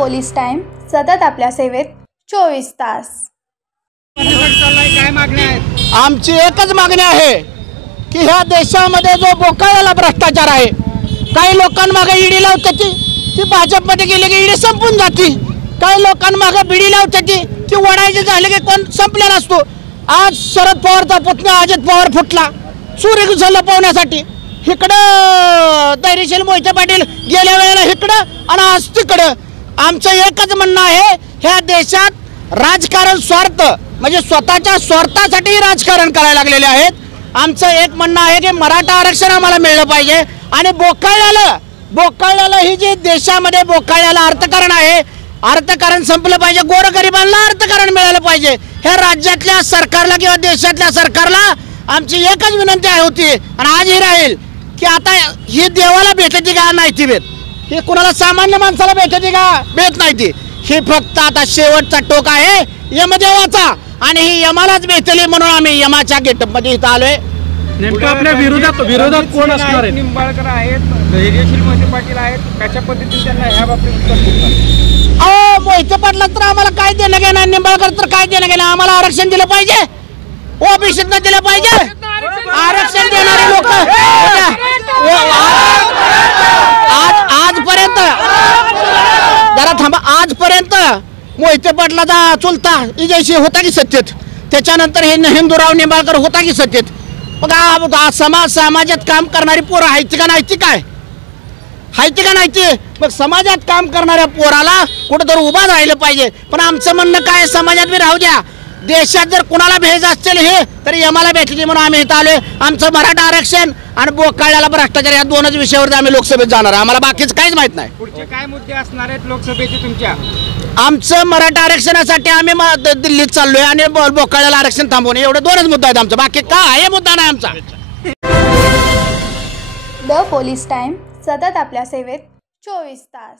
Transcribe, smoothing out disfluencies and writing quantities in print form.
Police time सतत आपल्या सेवेत 24 तास। काय मागण्या आहेत? आमची एकच मागणी आहे की ह्या देशामध्ये जो बोकाळलेला भ्रष्टाचार आहे, काही लोकांमागे ईडी लावते ती भाजपमध्ये गेले की ईडी संपून जाते, काही लोकांमागे बिडी लावते ती वडायचे झाले की कोण संपलेला असतो। आज शरद पवारचा पुतण्या अजित पवार फुटला चोरी घुसला पावण्यासाठी, इकडं धैर्यशील मोहिते पाटील गेल्या वेळेला इकडं आणि आज तिकडं। आमचं एकच म्हणणं आहे, ह्या देशात राजकारण स्वार्थ म्हणजे स्वतःच्या स्वार्थासाठी राजकारण करायला लागलेले आहेत। आमचं एक म्हणणं आहे की मराठा आरक्षण आम्हाला मिळलं पाहिजे आणि बोकाळल्याला ही जी देशामध्ये बोकाळल्याला अर्थकारण आहे, अर्थकारण संपलं पाहिजे, गोरगरिबांना अर्थकारण मिळालं पाहिजे। ह्या राज्यातल्या सरकारला किंवा देशातल्या सरकारला आमची एकच विनंती होती आणि आजही राहील की आता ही देवाला भेटती का नाही ती भेट, ही कुणाला सामान्य माणसाला भेटती का भेट नाही ती, ही फक्त आता शेवटचा टोक आहे यमदेवाचा आणि ही यमालाच भेटली म्हणून आम्ही यमाच्या गेटअपमध्ये इथं आलोय। नेमकं आपल्या विरोधात कोण असणार आहे? निंबाळकर आहेत, धैर्यशील मोहिते पाटील आहेत, कशा पद्धतीने त्यांना ह्या बाबतीत उत्तर देतात? मोहिते पाटला तर आम्हाला काय देणं घेणार, निंबाळकर तर काय देणं घेणार, आम्हाला आरक्षण दिलं पाहिजे, ओबीसीतनं दिलं पाहिजे। आरक्षण देणारे लोक आजपर्यंत जरा थांबा, आजपर्यंत मोहिते पाटलाचा चुलता इजयशी होता की सत्तेत, त्याच्यानंतर हे हिंदूराव निंबाळकर होता की सत्तेत। मग समाजात काम करणारी पोरं हायती का नाही, काय हायती का नाही? मग समाजात काम करणाऱ्या पोराला कुठंतरी उभा राहिलं पाहिजे। पण आमचं म्हणणं काय, समाजात बी राहू द्या, देशात जर कुणाला भेज असेल हे तर यमाला भेटली म्हणून आम्ही इथं आलोय। आमचं मराठा आरक्षण आणि बोकाळल्याला भ्रष्टाचार या दोनच विषयावर आम्ही लोकसभेत जाणार आहे, आम्हाला बाकीचं काहीच माहित नाही। पुढचे काय मुद्दे असणार आहेत लोकसभेचे तुमच्या? आमचं मराठा आरक्षणासाठी आम्ही दिल्लीत चाललोय आणि बोकाळल्याला आरक्षण थांबवणे, एवढे दोनच मुद्दे आहेत आमचं, बाकी काय मुद्दा नाही आमचा। द पोलीस टाइम सतत आपल्या सेवेत 24 तास।